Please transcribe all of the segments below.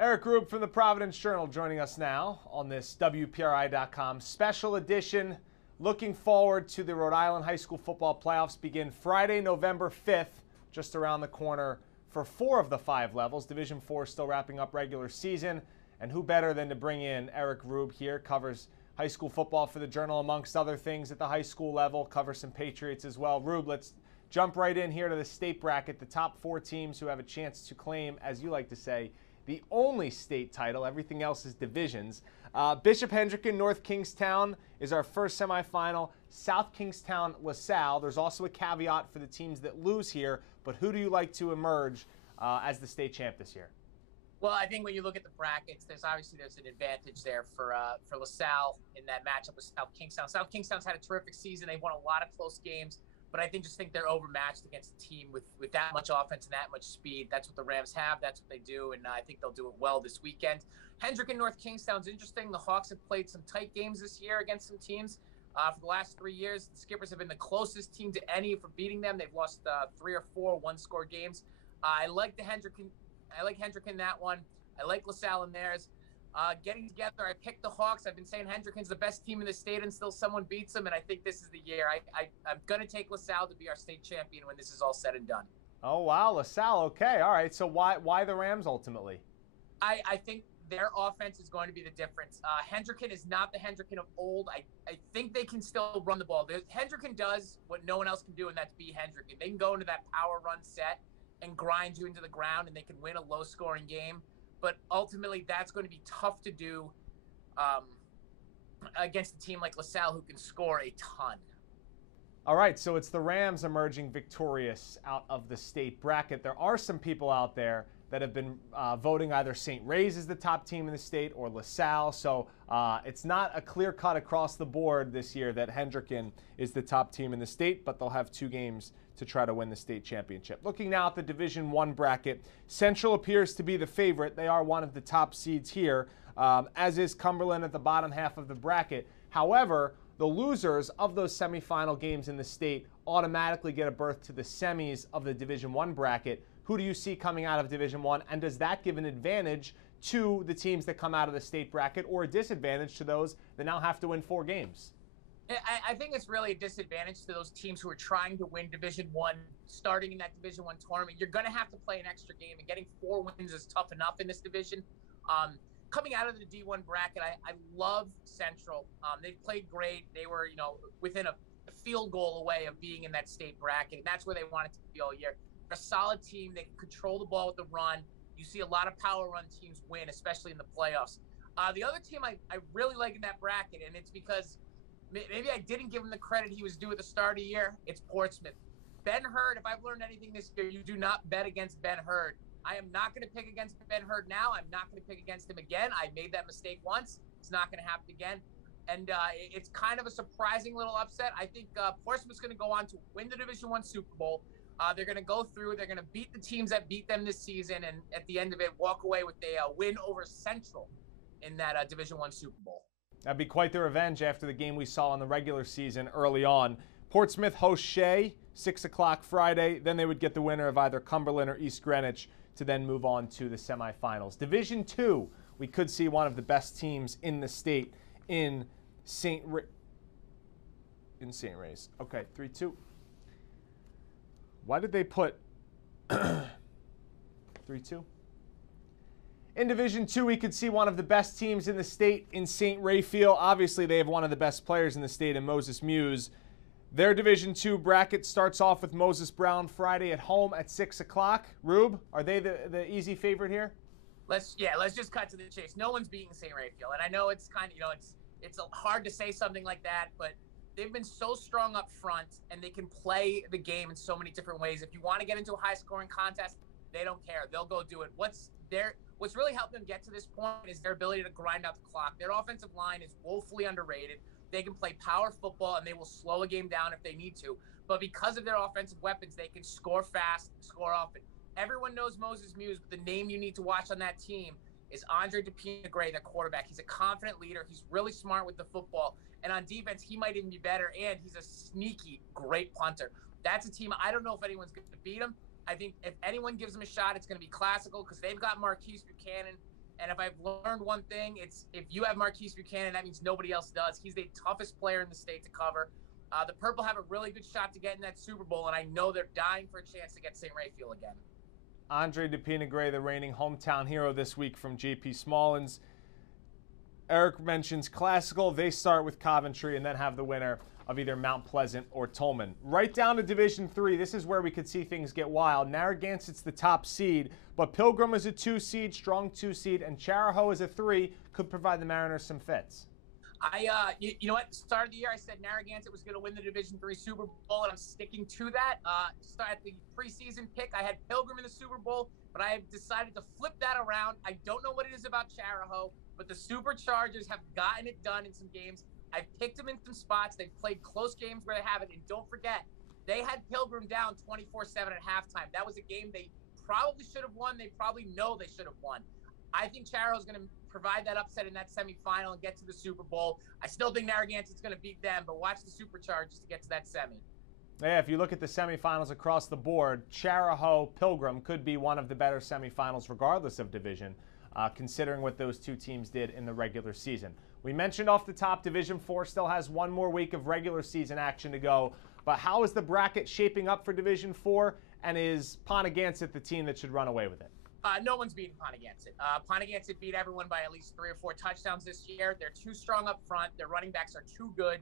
Eric Rube from the Providence Journal joining us now on this WPRI.com special edition. Looking forward to the Rhode Island High School football playoffs begin Friday, November 5th, just around the corner for 4 of the 5 levels. Division 4 still wrapping up regular season. And who better than to bring in Eric Rube here, covers high school football for the Journal amongst other things at the high school level, covers some Patriots as well. Rube, let's jump right in here to the state bracket, the top 4 teams who have a chance to claim, as you like to say, the only state title. Everything else is divisions. Bishop Hendricken, North Kingstown is our first semifinal. South Kingstown, LaSalle. There's also a caveat for the teams that lose here, but who do you like to emerge as the state champ this year? Well, I think when you look at the brackets, there's an advantage there for LaSalle in that matchup with South Kingstown. South Kingstown's had a terrific season. They've won a lot of close games. But I think they're overmatched against a team with that much offense and that much speed. That's what the Rams have. That's what they do, and I think they'll do it well this weekend. Hendricken, North Kingstown's interesting. The Hawks have played some tight games this year against some teams. For the last 3 years, the Skippers have been the closest team to any for beating them. They've lost 3 or 4 one-score games. I like Hendricken that one. I like LaSalle in theirs. Getting together, I picked the Hawks. I've been saying Hendricken's the best team in the state until someone beats them, and I think this is the year. I'm going to take LaSalle to be our state champion when this is all said and done. Oh, wow, LaSalle. Okay, all right. So why the Rams ultimately? I think their offense is going to be the difference. Hendricken is not the Hendricken of old. I think they can still run the ball. Hendricken does what no one else can do, and that's be Hendricken. They can go into that power run set and grind you into the ground, and they can win a low-scoring game. But ultimately, that's going to be tough to do against a team like LaSalle who can score a ton. All right, so it's the Rams emerging victorious out of the state bracket. There are some people out there that have been voting either St. Ray's as the top team in the state or LaSalle. So it's not a clear cut across the board this year that Hendricken is the top team in the state, but they'll have 2 games to try to win the state championship. Looking now at the Division I bracket, Central appears to be the favorite. They are one of the top seeds here, as is Cumberland at the bottom half of the bracket. However, the losers of those semifinal games in the state automatically get a berth to the semis of the Division I bracket. Who do you see coming out of Division I, and does that give an advantage to the teams that come out of the state bracket or a disadvantage to those that now have to win 4 games? I think it's really a disadvantage to those teams who are trying to win Division I, starting in that Division I tournament. You're going to have to play an extra game, and getting 4 wins is tough enough in this division. Coming out of the D1 bracket, I love Central. They've played great. They were, within a field goal away of being in that state bracket, and that's where they wanted to be all year. They're a solid team. They can control the ball with the run. You see a lot of power run teams win, especially in the playoffs. The other team I really like in that bracket, and it's because maybe I didn't give him the credit he was due at the start of the year. It's Portsmouth. Ben Hurd, if I've learned anything this year, you do not bet against Ben Hurd. I am not going to pick against Ben Hurd now. I'm not going to pick against him again. I made that mistake once. It's not going to happen again. And it's kind of a surprising little upset. I think Portsmouth's going to go on to win the Division I Super Bowl. They're going to go through. They're going to beat the teams that beat them this season, and at the end of it, walk away with a win over Central in that Division I Super Bowl. That'd be quite the revenge after the game we saw in the regular season early on. Portsmouth hosts Shea, 6 o'clock Friday. Then they would get the winner of either Cumberland or East Greenwich to then move on to the semifinals. Division II, we could see one of the best teams in the state in St. Ray's. Okay, 3-2. Why did they put 3-2? In Division II, we could see one of the best teams in the state in St. Raphael. Obviously, they have one of the best players in the state in Moses Muse. Their Division II bracket starts off with Moses Brown Friday at home at 6 o'clock. Rube, are they the easy favorite here? Let's just cut to the chase. No one's beating St. Raphael, and I know it's kind of it's hard to say something like that, but they've been so strong up front, and they can play the game in so many different ways. If you want to get into a high-scoring contest, they don't care. They'll go do it. What's really helped them get to this point is their ability to grind out the clock. Their offensive line is woefully underrated. They can play power football, and they will slow a game down if they need to. But because of their offensive weapons, they can score fast, score often. Everyone knows Moses Muse, but the name you need to watch on that team is Andre DePina-Gray, the quarterback. He's a confident leader. He's really smart with the football. And on defense, he might even be better, and he's a sneaky, great punter. That's a team I don't know if anyone's going to beat them. I think if anyone gives them a shot, it's going to be Classical because they've got Marquise Buchanan And if I've learned one thing, it's if you have Marquise Buchanan, that means nobody else does. He's the toughest player in the state to cover. The Purple have a really good shot to get in that Super Bowl, and I know they're dying for a chance to get St. Raphael again. Andre DePina Gray, the reigning hometown hero this week from J.P. Smallins. Eric mentions Classical. They start with Coventry and then have the winner of either Mount Pleasant or Tolman. Right down to Division III, this is where we could see things get wild. Narragansett's the top seed, but Pilgrim is a 2 seed, strong 2 seed, and Charahoe is a 3, could provide the Mariners some fits. You know what? Start of the year, I said Narragansett was going to win the Division III Super Bowl, and I'm sticking to that. At the preseason pick, I had Pilgrim in the Super Bowl, but I have decided to flip that around. I don't know what it is about Charahoe, but the Superchargers have gotten it done in some games. I've picked them in some spots. They've played close games where they haven't, and don't forget, they had Pilgrim down 24-7 at halftime. That was a game they probably should have won. They probably know they should have won. I think Charahoe's going to provide that upset in that semifinal and get to the Super Bowl. I still think Narragansett's going to beat them, but watch the Superchargers to get to that semi. Yeah, if you look at the semifinals across the board, Charahoe, Pilgrim could be one of the better semifinals regardless of division, considering what those two teams did in the regular season. We mentioned off the top, Division IV still has one more week of regular season action to go, but how is the bracket shaping up for Division IV, and is Pontigansett the team that should run away with it? No one's beating Pontigansett. Pontigansett beat everyone by at least 3 or 4 touchdowns this year. They're too strong up front. Their running backs are too good.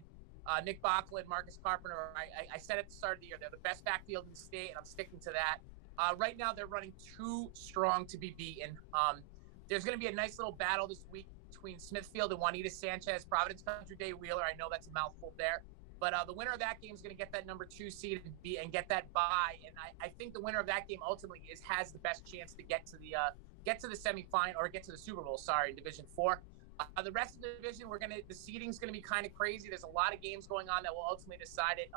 Nick Backlund, Marcus Carpenter, I said at the start of the year, they're the best backfield in the state, and I'm sticking to that. Right now, they're running too strong to be beaten. There's going to be a nice little battle this week between Smithfield and Juanita Sanchez, Providence Country Day Wheeler. I know that's a mouthful there. But the winner of that game is going to get that number 2 seed and get that bye. And I think the winner of that game ultimately has the best chance to get to the semifinal or get to the Super Bowl. In Division IV. The rest of the division, the seeding's going to be kind of crazy. There's a lot of games going on that will ultimately decide it.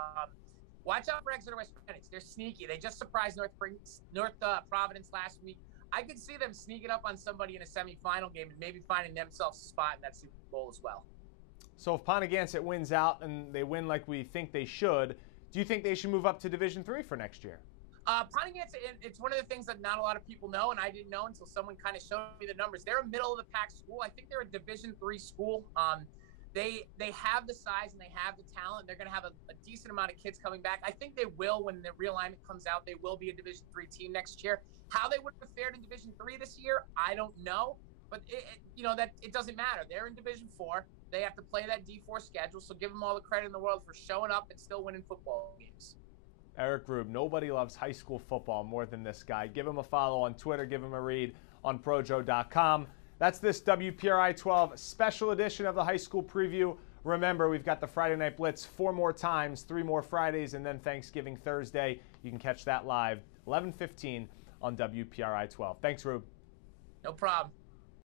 Watch out for Exeter West Greenwich. They're sneaky. They just surprised North Providence last week. I could see them sneaking up on somebody in a semifinal game and maybe finding themselves a spot in that Super Bowl as well. So if Pontigansett wins out and they win like we think they should, do you think they should move up to Division III for next year? Pontigansett, it's one of the things that not a lot of people know, and I didn't know until someone kind of showed me the numbers. They're a middle-of-the-pack school. I think they're a Division III school. They have the size and they have the talent. They're going to have a decent amount of kids coming back. I think they will, when the realignment comes out, they will be a Division III team next year. How they would have fared in Division III this year, I don't know. But it doesn't matter. They're in Division IV. They have to play that D4 schedule, so give them all the credit in the world for showing up and still winning football games. Eric Rube, nobody loves high school football more than this guy. Give him a follow on Twitter. Give him a read on Projo.com. That's this WPRI 12 special edition of the high school preview. Remember, we've got the Friday Night Blitz 4 more times, 3 more Fridays, and then Thanksgiving Thursday. You can catch that live 11:15 on WPRI 12. Thanks, Rube. No problem.